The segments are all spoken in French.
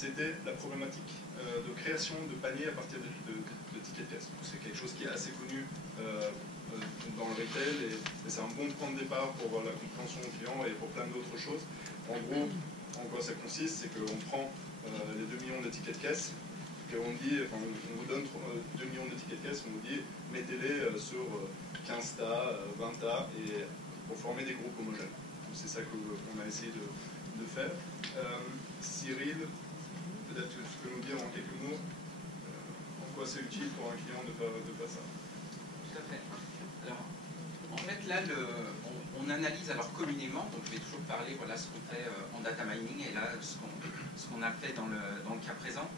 c'était la problématique de création de paniers à partir de tickets de caisse. C'est quelque chose qui est assez connu dans le retail et c'est un bon point de départ pour la compréhension du client et pour plein d'autres choses. En gros, en quoi ça consiste, c'est qu'on prend les 2 millions de tickets de caisse et on dit, enfin, on vous donne 2 millions de tickets de caisse, on vous dit mettez-les sur 15 tas, 20 tas et pour former des groupes homogènes. C'est ça qu'on a essayé de faire. Cyril, peut-être que tu peux nous dire en quelques mots en quoi c'est utile pour un client de faire ça. Tout à fait. Alors, en fait, là, on analyse alors communément, donc je vais toujours parler, voilà ce qu'on fait en data mining et là, ce qu'on a fait dans le cas présent.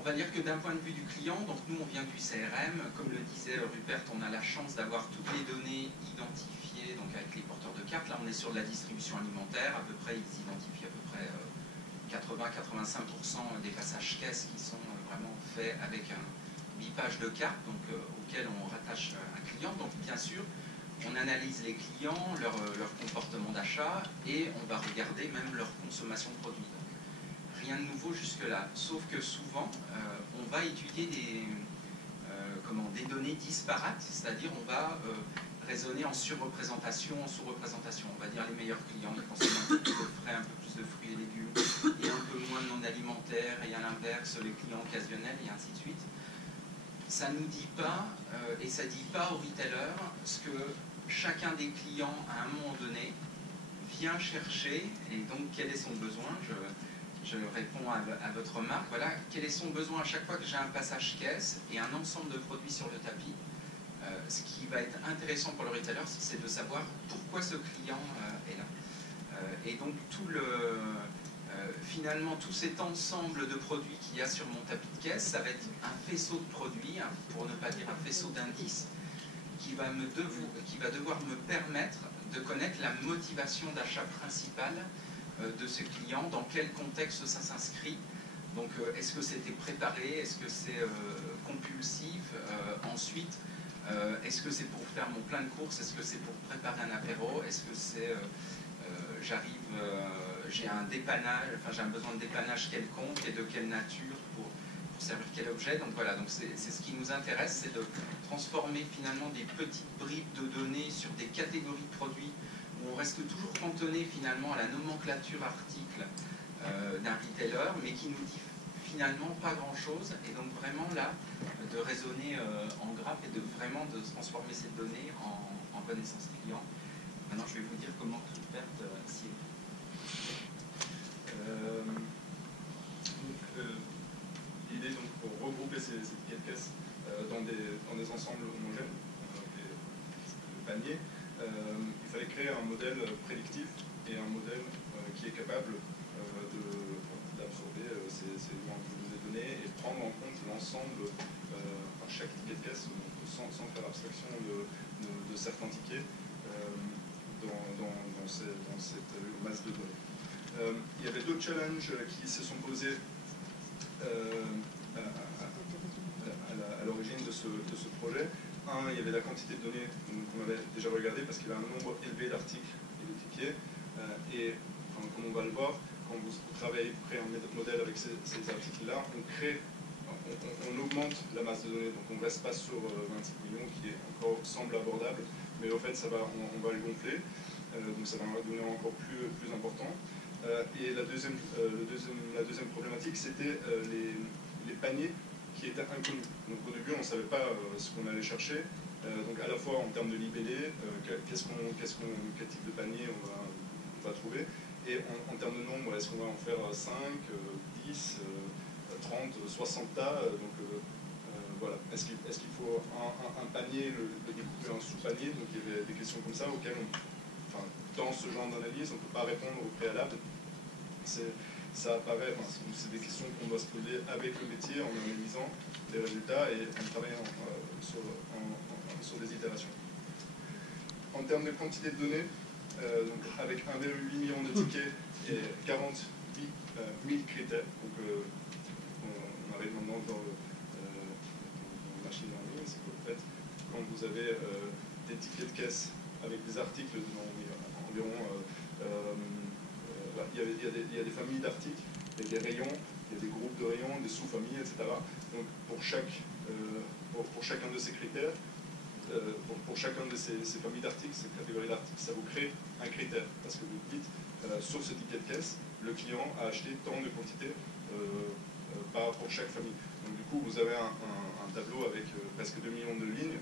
On va dire que d'un point de vue du client, donc nous, on vient du CRM, comme le disait Rupert, on a la chance d'avoir toutes les données identifiées, donc avec les porteurs de cartes. Là, on est sur de la distribution alimentaire, à peu près, ils identifient à peu près 80-85% des passages caisses qui sont vraiment faits avec un bipage de cartes, donc auquel on rattache un client. Donc bien sûr, on analyse les clients, leur comportement d'achat et on va regarder même leur consommation de produits. Donc, rien de nouveau jusque-là, sauf que souvent, on va étudier des données disparates, c'est-à-dire on va raisonner en surreprésentation, en sous-représentation. On va dire les meilleurs clients, ils consomment un peu plus de frais, un peu plus de fruits et légumes, et un peu moins de non-alimentaires, et à l'inverse, les clients occasionnels, et ainsi de suite. Ça ne nous dit pas, et ça ne dit pas aux retailers, ce que chacun des clients, à un moment donné, vient chercher, et donc quel est son besoin. Je réponds à votre remarque. Voilà, quel est son besoin à chaque fois que j'ai un passage caisse et un ensemble de produits sur le tapis. Ce qui va être intéressant pour le retailer, c'est de savoir pourquoi ce client est là. Et donc finalement, tout cet ensemble de produits qu'il y a sur mon tapis de caisse, ça va être un faisceau de produits, pour ne pas dire un faisceau d'indices, qui va devoir me permettre de connaître la motivation d'achat principale de ce client, dans quel contexte ça s'inscrit. Donc, est-ce que c'était préparé, est-ce que c'est compulsif, ensuite, est-ce que c'est pour faire mon plein de courses, est-ce que c'est pour préparer un apéro, est-ce que c'est j'ai un dépannage, enfin j'ai un besoin de dépannage quelconque et de quelle nature pour servir quel objet. Donc voilà, donc c'est ce qui nous intéresse, c'est de transformer finalement des petites bribes de données sur des catégories de produits où on reste toujours cantonné finalement à la nomenclature article d'un retailer, mais qui nous dit finalement pas grand-chose. Et donc vraiment là, de raisonner en grappe et de vraiment de transformer ces données en connaissance client. Maintenant, je vais vous dire comment tout perdre si. L'idée donc pour regrouper ces tickets de caisse dans des ensembles homogènes, des paniers, il fallait créer un modèle prédictif et un modèle qui est capable d'absorber ces éléments que je vous ai donnés et prendre en compte l'ensemble, chaque ticket de caisse, sans faire abstraction de certains tickets dans cette masse de données. Il y avait d'autres challenges qui se sont posés à l'origine de ce projet. Un, il y avait la quantité de données qu'on avait déjà regardé parce qu'il y avait un nombre élevé d'articles et de tickets. Comme on va le voir, quand vous travaillez pour créer un modèle avec ces articles-là, on augmente la masse de données. Donc on ne reste pas sur 26 millions qui semble abordable, mais au fait on va le gonfler. Donc ça va devenir encore plus important. Et la deuxième problématique, c'était les paniers qui étaient inconnus. Donc au début, on ne savait pas ce qu'on allait chercher. Donc à la fois en termes de libellé, quel type de panier on va trouver, et en termes de nombre, est-ce qu'on va en faire 5, 10, 30, 60 tas. Voilà. Est-ce qu'il faut un panier, le découper en sous-panier? Donc il y avait des questions comme ça auxquelles dans ce genre d'analyse, on ne peut pas répondre au préalable. Ça apparaît, c'est des questions qu'on doit se poser avec le métier en analysant les résultats et en travaillant sur des itérations. En termes de quantité de données, donc avec 1,8 million de tickets et 48 000 critères, donc on arrive maintenant dans le machine learning, c'est qu'en fait, quand vous avez des tickets de caisse avec des articles dedans, environ il y a des familles d'articles il y a des rayons, il y a des groupes de rayons, des sous-familles, etc. Donc pour chacun de ces critères, pour chacun de ces familles d'articles, ces catégories d'articles, ça vous crée un critère. Parce que vous dites, sur ce ticket de caisse, le client a acheté tant de quantités pour chaque famille. Donc du coup, vous avez un tableau avec presque 2 millions de lignes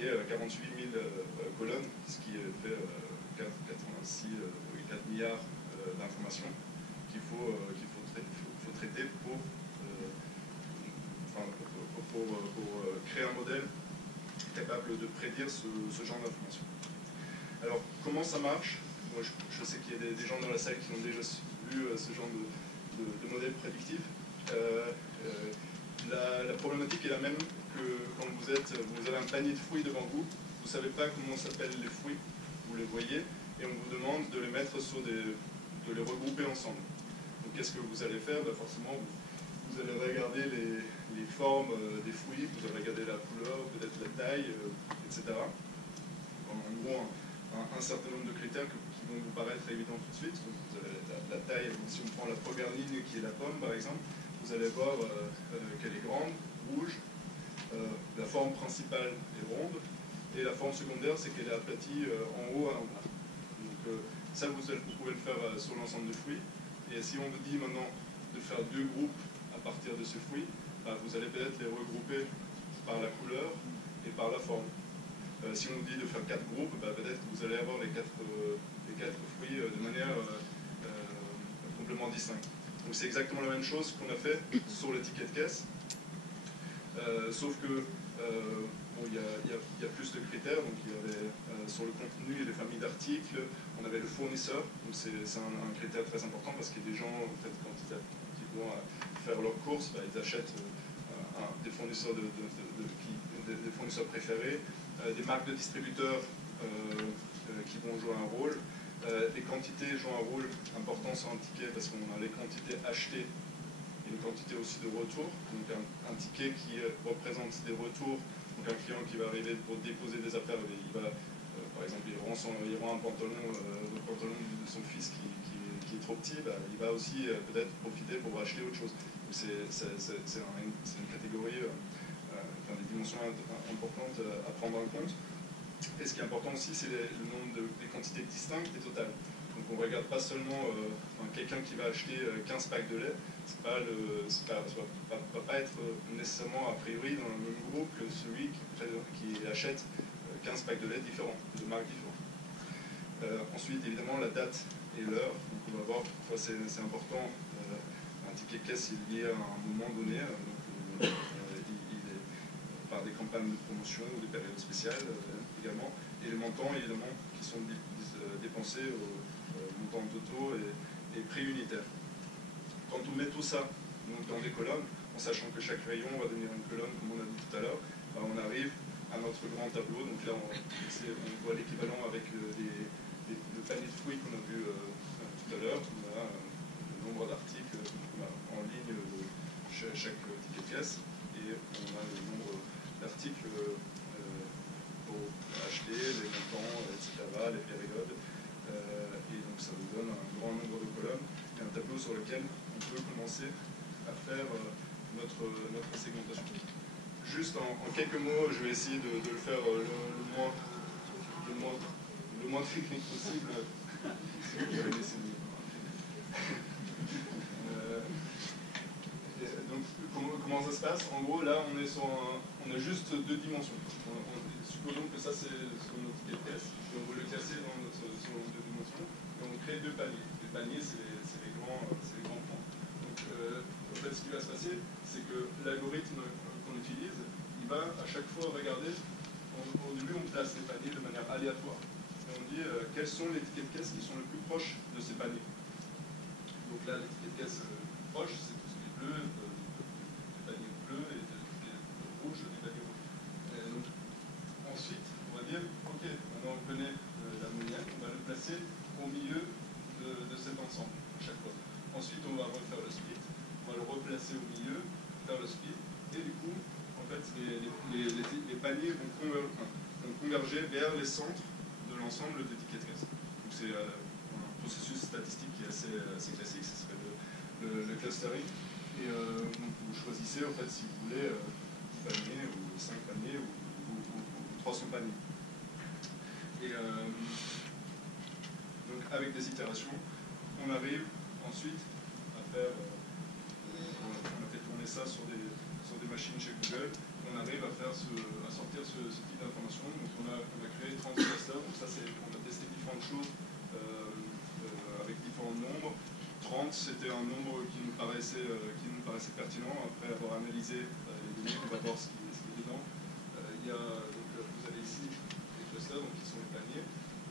et 48 000 colonnes, ce qui fait 4 milliards d'informations qu'il faut traiter pour créer un modèle capable de prédire ce genre d'informations. Alors, comment ça marche? Moi, je sais qu'il y a des gens dans la salle qui ont déjà vu ce genre de modèle prédictif. La problématique est la même que quand vous avez un panier de fruits devant vous, vous ne savez pas comment s'appellent les fruits, vous les voyez, et on vous demande de les mettre de les regrouper ensemble. Donc qu'est-ce que vous allez faire? Forcément, vous allez regarder les formes des fruits, vous allez regarder la couleur, peut-être la taille, etc. En gros, un certain nombre de critères qui vont vous paraître évidents tout de suite. Donc, vous avez la taille, si on prend la première ligne qui est la pomme, par exemple, vous allez voir qu'elle est grande, rouge, la forme principale est ronde, et la forme secondaire, c'est qu'elle est aplatie en haut à en bas. Donc ça, vous pouvez le faire sur l'ensemble de fruits. Et si on vous dit maintenant de faire 2 groupes à partir de ce fruit, vous allez peut-être les regrouper par la couleur et par la forme. Si on vous dit de faire 4 groupes, peut-être que vous allez avoir les quatre fruits de manière complètement distincte. Donc c'est exactement la même chose qu'on a fait sur le ticket de caisse, sauf que il y a plus de critères. Donc il y avait sur le contenu et les familles d'articles, on avait le fournisseur. Donc c'est un critère très important parce que des gens, en fait, quand ils vont faire leurs courses, ils achètent des fournisseurs des fournisseurs préférés, des marques de distributeurs qui vont jouer un rôle. Les quantités jouent un rôle important sur un ticket parce qu'on a les quantités achetées et une quantité aussi de retours. Donc un ticket qui représente des retours, donc un client qui va arriver pour déposer des affaires, il va, par exemple, il rend un pantalon, le pantalon de son fils qui est trop petit, il va aussi peut-être profiter pour acheter autre chose. C'est une catégorie, des dimensions importantes à prendre en compte. Et ce qui est important aussi, c'est le nombre des quantités distinctes et totales. Donc on ne regarde pas seulement quelqu'un qui va acheter 15 packs de lait, ça ne va pas être nécessairement a priori dans le même groupe que celui qui achète 15 packs de lait différents, de marques différentes. Ensuite, évidemment, la date et l'heure. Donc on va voir, c'est important, un ticket de caisse est lié à un moment donné, il est par des campagnes de promotion ou des périodes spéciales également, et les montants évidemment qui sont dépensés montants totaux et prix unitaire. Quand on met tout ça donc, dans des colonnes, en sachant que chaque rayon va devenir une colonne, comme on a dit tout à l'heure, on arrive à notre grand tableau. Donc là, on voit l'équivalent avec le panier de fruits qu'on a vu tout à l'heure. On a le nombre d'articles en ligne de chaque ticket de caisse, et on a le nombre d'articles pour acheter, les montants, etc., les périodes. Et donc ça nous donne un grand nombre de colonnes et un tableau sur lequel on peut commencer à faire notre segmentation. Juste en quelques mots, je vais essayer de le faire le moins technique possible. Donc comment ça se passe? En gros, là, on a juste 2 dimensions. Supposons que ça, c'est sur notre ticket de caisse, et on veut le classer sur 2 dimensions, et on crée 2 paniers. Les paniers, c'est les grands points. Donc, en fait, ce qui va se passer, c'est que l'algorithme qu'on utilise, il va à chaque fois regarder. Au début, on place les paniers de manière aléatoire. Et on dit quels sont les tickets de caisse qui sont le plus proches de ces paniers. Donc là, les tickets de caisse proches, c'est tout ce qui est bleu, des paniers bleus, et des tickets rouges, des paniers rouges. Et donc, ensuite, on va dire, ok, maintenant on connaît la moyenne, on va le placer au milieu de cet ensemble, à chaque fois. Ensuite, on va refaire le split, on va le replacer au milieu, faire le split, et du coup, en fait, les paniers vont converger vers les centres de l'ensemble des tickets de caisse. Donc c'est un processus statistique qui est assez classique, ça s'appelle le le clustering. Et donc vous choisissez en fait si vous voulez 10 paniers ou 5 paniers ou 300 paniers. Et donc avec des itérations, on arrive ensuite à faire, on a fait tourner ça sur des machines chez Google, on arrive à sortir ce type d'information. Donc on a créé 30 clusters, donc ça on a testé différentes choses avec différents nombres. 30, c'était un nombre qui nous paraissait pertinent. Après avoir analysé les données, on va voir ce qui est dedans. Vous avez ici les clusters, donc qui sont les paniers.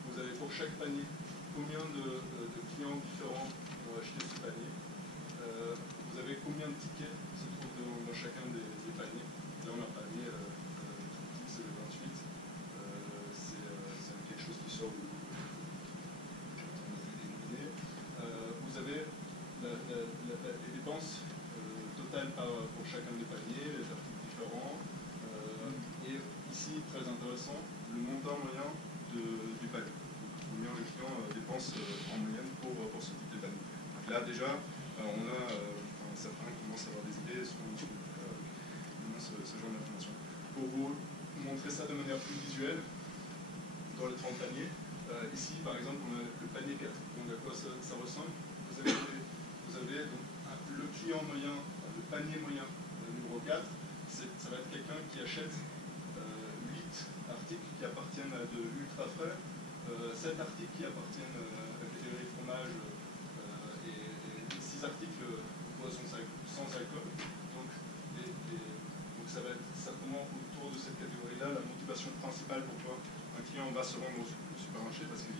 Vous avez pour chaque panier combien de clients différents ont acheté ce panier. Vous avez combien de tickets se trouvent dans chacun des paniers. Là, on a un panier c'est le 28. C'est quelque chose qui sort vous avez les dépenses totales pour chacun des paniers, les articles différents. Et ici, très intéressant, le montant moyen du panier. Combien le client dépense en moyenne pour ce type de panier. Donc là, déjà, certains commencent à avoir des idées sur ce genre d'information. Pour vous montrer ça de manière plus visuelle, dans les 30 paniers, ici, par exemple, on a le panier 4. Donc à quoi ça ressemble? Vous avez donc, le client moyen, le panier moyen numéro 4, ça va être quelqu'un qui achète 8 articles qui appartiennent à de l'ultra frais, 7 articles qui appartiennent à la catégorie fromage et 6 articles boissons sans alcool. Donc ça va être certainement autour de cette catégorie-là la motivation principale pourquoi un client va se rendre au supermarché, parce qu'il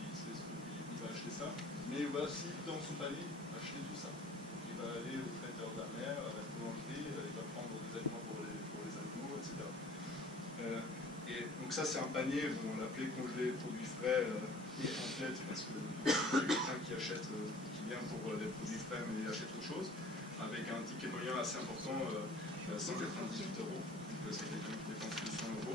va acheter ça, mais il va aussi dans son panier acheter tout ça. Donc il va aller au traiteur de la mer, à la boulangerie, il va prendre des aliments pour les animaux, etc. Et donc ça c'est un panier, on l'appelait congelé produits frais et en tête, parce que c'est quelqu'un qui vient pour des produits frais mais il achète autre chose, avec un ticket moyen assez important, 198 €, donc c'est quelqu'un qui dépense 200 €.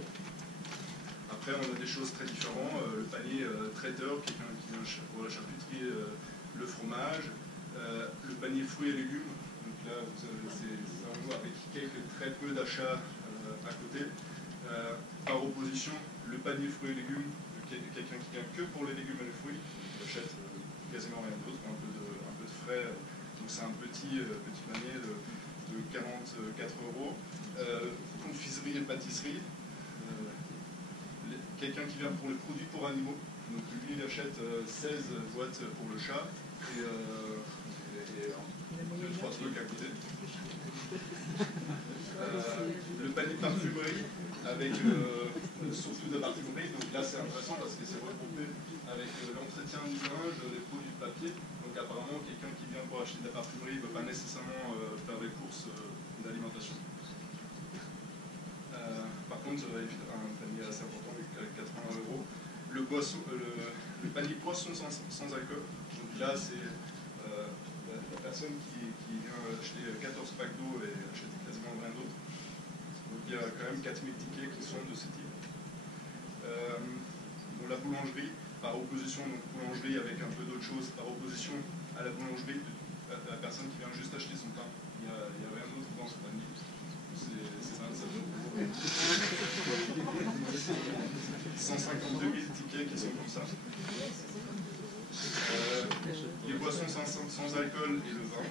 Après, on a des choses très différentes. Le panier traiteur, quelqu'un qui vient pour la charcuterie, le fromage. Le panier fruits et légumes. Donc là, c'est un mot avec très peu d'achats à côté. Par opposition, le panier fruits et légumes, quelqu'un qui vient que pour les légumes et les fruits, qui achète quasiment rien d'autre, un peu de frais. Donc c'est un petit panier de 44 €. Confiserie et pâtisserie. Quelqu'un qui vient pour les produits pour animaux, donc lui il achète 16 boîtes pour le chat et 2-3 trucs à côté. Le panier de parfumerie avec surtout de parfumerie, donc là c'est intéressant parce que c'est regroupé avec l'entretien du linge, les produits de papier. Donc apparemment quelqu'un qui vient pour acheter de la parfumerie ne veut pas nécessairement faire des courses d'alimentation. Par contre, un panier assez important avec 80 €. Le panier poisson sans alcool. Donc là, c'est la personne qui vient acheter 14 packs d'eau et achète quasiment rien d'autre. Donc il y a quand même 4000 tickets qui sont de ce type. Bon, la boulangerie, par opposition, donc boulangerie avec un peu d'autres choses, par opposition à la boulangerie, à la personne qui vient juste acheter son pain. Il n'y a rien d'autre dans ce panier. C'est 27 €. 152 000 tickets qui sont comme ça. Les boissons sans alcool et le vin.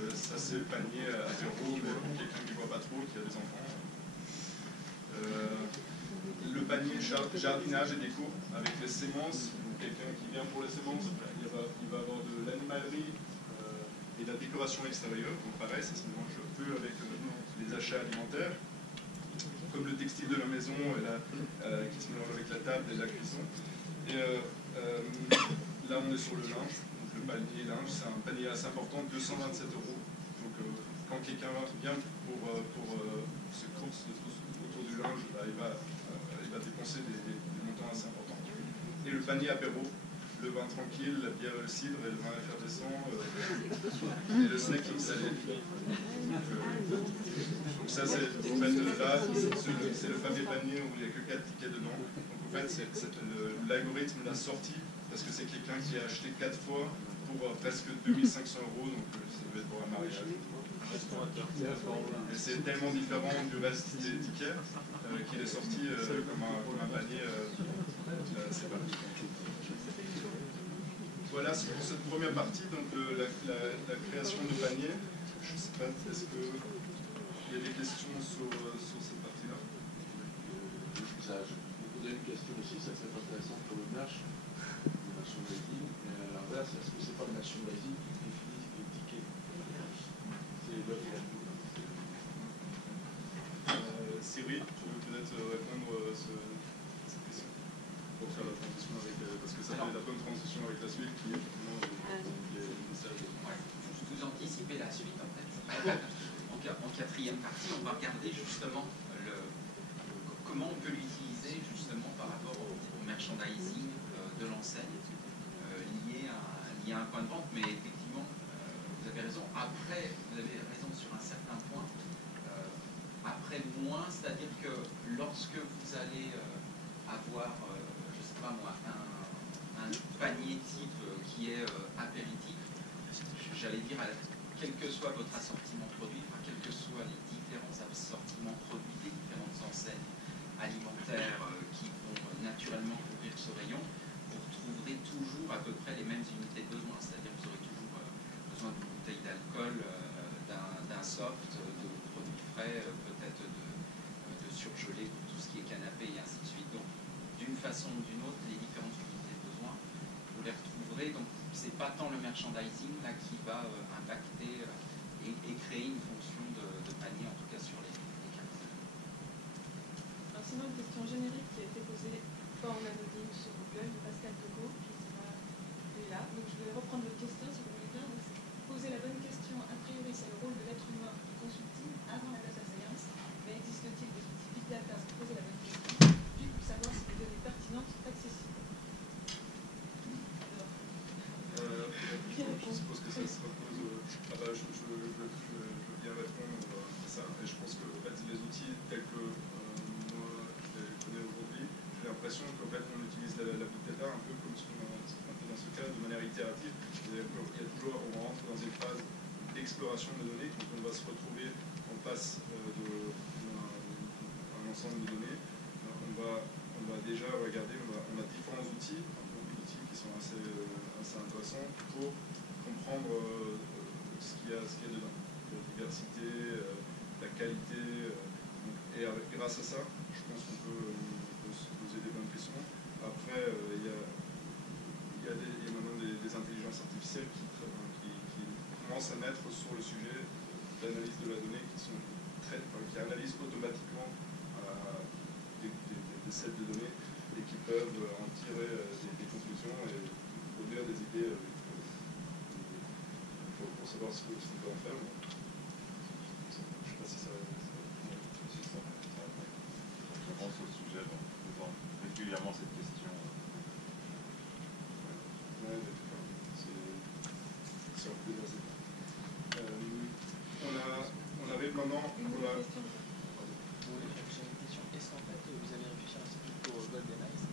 Donc ça c'est le panier à 0, mais quelqu'un qui ne boit pas trop, qui a des enfants. Le panier jardinage et déco avec les sémences. Donc quelqu'un qui vient pour les sémences, il va avoir de l'animalerie et de la décoration extérieure. Donc pareil, ça se mélange peu avec les achats alimentaires, comme le textile de la maison qui se mélange avec la table et la cuisson. Et là on est sur le linge, donc le panier linge, c'est un panier assez important, 227 €. Donc quand quelqu'un vient pour ses courses autour du linge, il va dépenser des montants assez importants. Et le panier apéro, le vin tranquille, la bière et le cidre, et le vin effervescent, et le snacking salé. Donc ça, c'est en fait, là, c'est le fameux panier où il n'y a que 4 tickets dedans. Donc en fait, l'algorithme l'a sorti parce que c'est quelqu'un qui a acheté 4 fois pour presque 2500 €, donc ça doit être pour un mariage. Et c'est tellement différent du reste des tickets qu'il est sorti comme un panier séparé. Voilà, c'est pour cette première partie, donc la création de panier. Je ne sais pas, est-ce qu'il y a des questions sur cette partie-là? Je vous poser une question aussi, ça serait intéressant pour le merchandising. Mais à l'inverse, est-ce que c'est pas le merchandising qui définit les tickets? C'est l'autre. Cyril, tu veux peut-être répondre à cette question pour faire la transition avec, parce que ça fait la bonne transition avec la suite qui est effectivement les messages. Ouais, vous anticipez la suite en fait. En quatrième partie, on va regarder justement comment on peut l'utiliser justement par rapport au merchandising de l'enseigne lié à un point de vente, mais effectivement, vous avez raison. Après, vous avez raison sur un certain point. Après moins, c'est-à-dire que lorsque vous allez avoir, je ne sais pas moi, un panier type qui est apéritif, j'allais dire, quel que soit votre assortiment produit, enfin, quels que soient les différents assortiments produits des différentes enseignes alimentaires qui vont naturellement couvrir ce rayon, vous retrouverez toujours à peu près les mêmes unités de besoin, c'est-à-dire que vous aurez toujours besoin d'une bouteille d'alcool, d'un soft, de produits frais, peut-être de surgelé pour tout ce qui est canapé et ainsi de suite. Donc, d'une façon ou d'une autre, les différentes unités de besoin, vous les retrouverez. Donc, c'est pas tant le merchandising là qui va impacter et créer une fonction de panier, en tout cas sur les cartes. Alors, sinon, une question générique qui a été posée, pas en anonyme sur Google, de Pascal Togo, qui sera là. Donc, je vais reprendre votre question si vous voulez bien. Donc, poser la bonne question, a priori, c'est le rôle de l'être humain du consulting avant la data science. Mais existe-t-il des outils big data pour poser la bonne question, puis pour savoir si les données pertinentes sont accessibles? Je suppose que ça se repose. Je veux bien répondre à ça. Et je pense que en fait, les outils tels que moi je les connais aujourd'hui, j'ai l'impression qu'en fait, on utilise la big data un peu comme un peu dans ce cas, de manière itérative. C'est-à-dire qu'il y a toujours, on rentre dans une phase d'exploration de données, quand on va se retrouver en face d'un ensemble de données. On va déjà regarder, on a différents outils, qui sont assez intéressants pour comprendre ce qu'il y a dedans, la diversité, la qualité, et grâce à ça, je pense qu'on peut se poser des bonnes questions. Après, il y a maintenant des intelligences artificielles qui commencent à naître sur le sujet d'analyse de la donnée, qui analysent automatiquement des sets de données et qui peuvent en tirer des conclusions et produire des idées pour savoir ce qu'on peut en faire. Je ne sais pas si ça je pense au sujet, donc je pose régulièrement cette question. C'est en plusieurs étapes. On arrive maintenant pour la... J'ai une question. Est-ce qu'en fait vous avez réfléchi un petit peu pour Golden Eyes?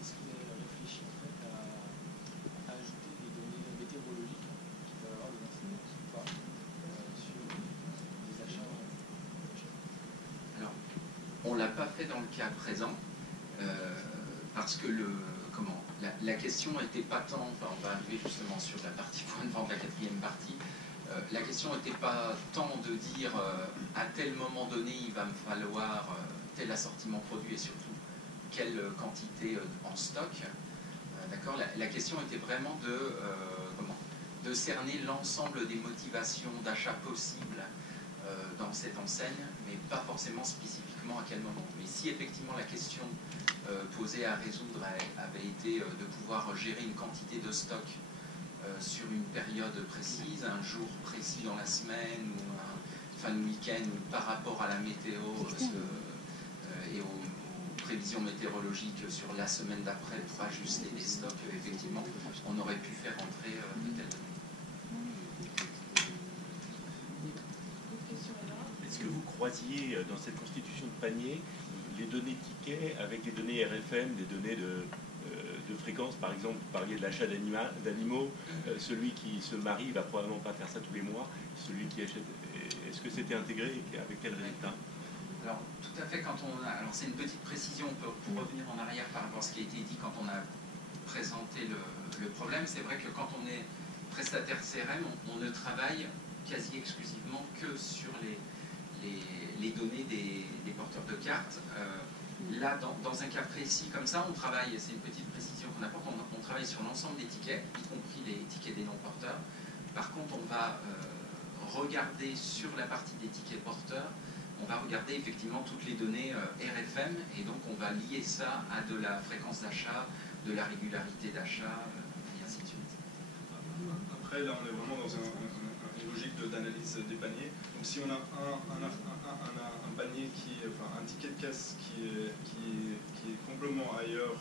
Est-ce que vous avez réfléchi en fait à ajouter des données météorologiques qui peuvent avoir des incidences ou pas sur des achats? Alors, on ne l'a pas fait dans le cas présent parce que la question n'était pas tant, enfin on va arriver justement sur la partie point de vente, la quatrième partie. La question n'était pas tant de dire à tel moment donné il va me falloir tel assortiment produit et surtout quelle quantité en stock. D'accord. La question était vraiment de cerner l'ensemble des motivations d'achat possibles dans cette enseigne, mais pas forcément spécifiquement à quel moment. Mais si effectivement la question posée à résoudre avait été de pouvoir gérer une quantité de stock sur une période précise, un jour précis dans la semaine ou un fin de week-end, ou par rapport à la météo et aux prévisions météorologiques sur la semaine d'après pour ajuster les stocks, effectivement, on aurait pu faire entrer de telles données. Est-ce que vous croisiez dans cette constitution de panier les données tickets avec des données RFM, des données de de fréquence. Par exemple, vous parliez de l'achat d'animaux. Celui qui se marie ne va probablement pas faire ça tous les mois. Celui qui achète... Est-ce que c'était intégré et avec quel résultat? Alors, tout à fait, alors c'est une petite précision pour revenir en arrière par rapport à ce qui a été dit quand on a présenté le problème. C'est vrai que quand on est prestataire CRM, on ne travaille quasi exclusivement que sur les données des porteurs de cartes. Là, dans un cas précis comme ça, on travaille, c'est une petite précision qu'on apporte, on travaille sur l'ensemble des tickets, y compris les tickets des non-porteurs. Par contre, on va regarder sur la partie des tickets porteurs, on va regarder effectivement toutes les données RFM, et donc on va lier ça à de la fréquence d'achat, de la régularité d'achat, et ainsi de suite. Après, là, on est vraiment dans une logique d'analyse des paniers. Donc, si on a un panier un ticket de caisse qui est complètement ailleurs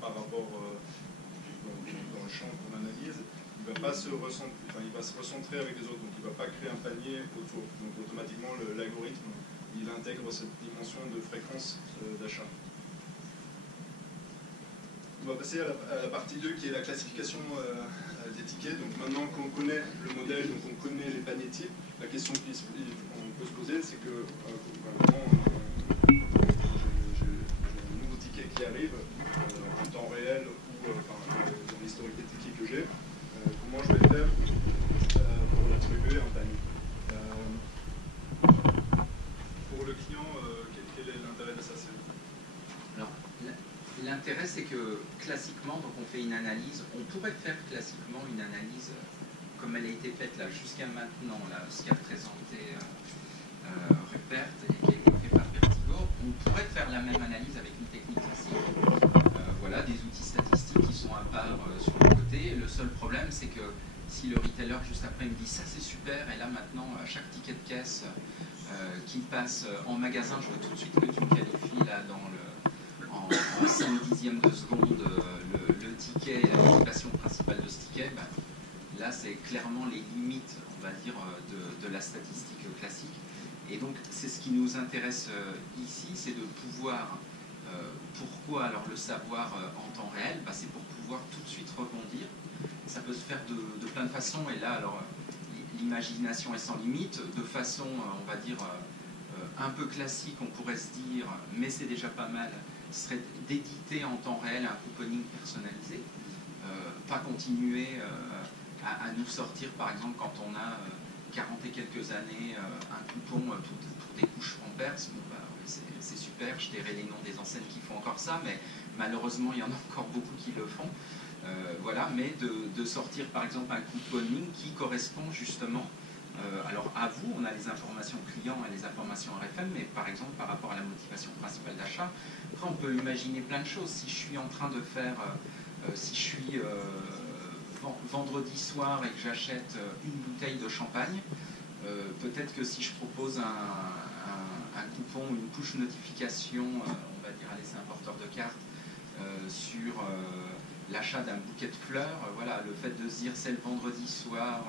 par rapport dans le champ qu'on analyse, il va se recentrer avec les autres, donc il ne va pas créer un panier autour. Donc automatiquement, l'algorithme, il intègre cette dimension de fréquence d'achat. On va passer à la partie 2 qui est la classification des tickets. Donc maintenant qu'on connaît le modèle, donc on connaît les paniers types, la question qu'on peut se poser, c'est que quand j'ai un nouveau ticket qui arrive en temps réel ou dans l'historique des tickets que j'ai, comment je vais faire pour l'attribuer un panier. Pour le client, quel est l'intérêt de ça? Alors, l'intérêt, c'est que classiquement, donc on fait une analyse, on pourrait faire classiquement une analyse comme elle a été faite là jusqu'à maintenant, là, ce qu'a présenté Rupert et qui a été fait par Vertigo. On pourrait faire la même analyse avec une technique classique. Voilà, des outils statistiques qui sont à part sur le côté. Le seul problème, c'est que si le retailer juste après me dit ça c'est super, et là maintenant à chaque ticket de caisse qui passe en magasin, je veux tout de suite que tu me qualifies là en 5/10 de seconde le ticket, la motivation principale de ce ticket, ben, là c'est clairement les limites, on va dire, de la statistique classique. Et donc c'est ce qui nous intéresse ici, c'est de pouvoir, pourquoi alors le savoir en temps réel, ben, c'est pour pouvoir tout de suite rebondir. Ça peut se faire de plein de façons, et là alors l'imagination est sans limite, de façon on va dire un peu classique, on pourrait se dire, mais c'est déjà pas mal, serait d'éditer en temps réel un couponing personnalisé, pas continuer à nous sortir par exemple quand on a 40 et quelques années un coupon pour des couches Pampers. Bon, bah, oui, c'est super, je tairai les noms des enseignes qui font encore ça, mais malheureusement il y en a encore beaucoup qui le font. Voilà, mais de sortir par exemple un couponing qui correspond justement, alors à vous, on a les informations clients et les informations RFM, mais par exemple par rapport à la motivation principale d'achat, après on peut imaginer plein de choses. Si je suis en train de faire, si je suis vendredi soir et que j'achète une bouteille de champagne, peut-être que si je propose un coupon ou une push notification, on va dire, allez, c'est un porteur de carte, sur l'achat d'un bouquet de fleurs, voilà, le fait de se dire c'est le vendredi soir,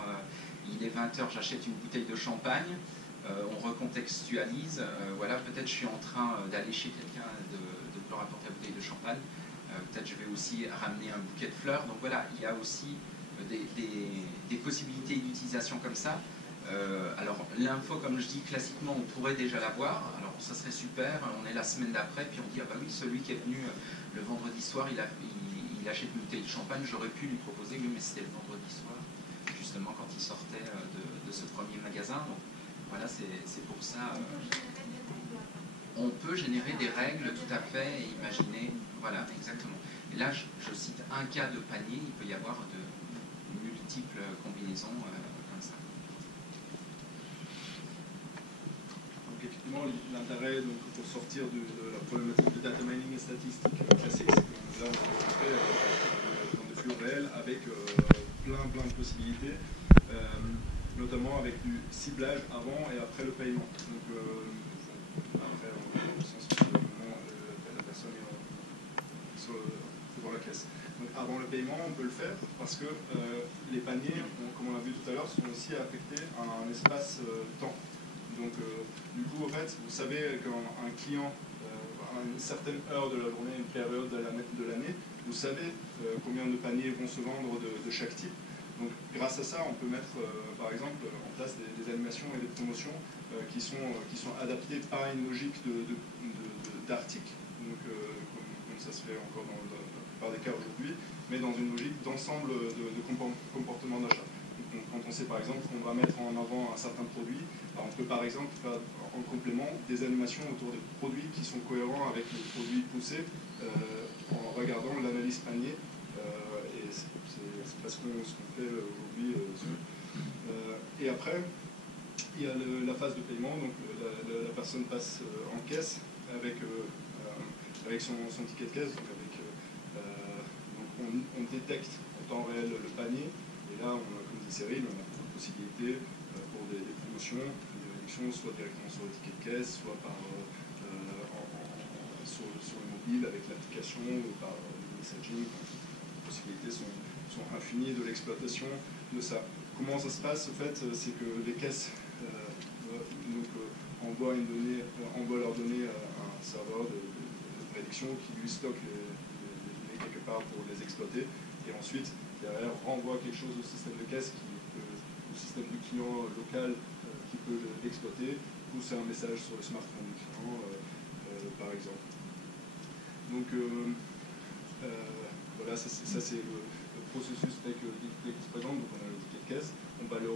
il est 20h, j'achète une bouteille de champagne, on recontextualise, voilà, peut-être je suis en train d'aller chez quelqu'un de leur apporter la bouteille de champagne, peut-être je vais aussi ramener un bouquet de fleurs, donc voilà, il y a aussi des possibilités d'utilisation comme ça. Alors l'info, comme je dis, classiquement on pourrait déjà l'avoir, alors ça serait super, on est la semaine d'après, puis on dit ah bah oui, celui qui est venu le vendredi soir, il achète une bouteille de champagne, j'aurais pu lui proposer, oui mais c'était le vendredi soir, justement quand il sortait de ce premier magasin, donc voilà, c'est pour ça. On peut générer des règles tout à fait et imaginer, voilà, exactement. Et là, je cite un cas de panier, il peut y avoir de multiples combinaisons comme ça. Donc effectivement, l'intérêt pour sortir de la problématique de data mining et statistique classique, c'est que là, on peut rentrer dans des flux réels avec plein de possibilités, notamment avec du ciblage avant et après le paiement. Donc, après, au sens où la personne est devant la caisse. Donc, avant le paiement, on peut le faire parce que les paniers, comme on l'a vu tout à l'heure, sont aussi affectés à un espace-temps. Donc, du coup, en fait, vous savez qu'un client, une certaine heure de la journée, une période de l'année, vous savez combien de paniers vont se vendre de chaque type. Donc grâce à ça, on peut mettre par exemple en place des animations et des promotions qui sont adaptées pas à une logique d'article, donc comme ça se fait encore dans la plupart des cas aujourd'hui, mais dans une logique d'ensemble de comportement d'achat. Quand on sait par exemple qu'on va mettre en avant un certain produit, on peut par exemple faire en complément des animations autour des produits qui sont cohérents avec les produits poussés en regardant l'analyse panier. Et c'est pas ce qu'on fait aujourd'hui. Et après, il y a la phase de paiement, donc la personne passe en caisse avec son ticket de caisse, donc on détecte en temps réel le panier, et là, comme dit Cyril, on a la possibilité pour des promotions, des réductions, soit directement sur le ticket de caisse, soit sur le mobile avec l'application, ou par le messaging. Les possibilités sont infinies de l'exploitation de ça. Comment ça se passe, en fait, c'est que les caisses envoient leur donner un serveur de prédiction qui lui stocke les données quelque part pour les exploiter, et ensuite derrière renvoie quelque chose au système de caisse, au système du client local qui peut l'exploiter, ou c'est un message sur le smartphone du client par exemple. Donc voilà, ça c'est le processus dès qu'il se présente. Donc on a le ticket de caisse, on va le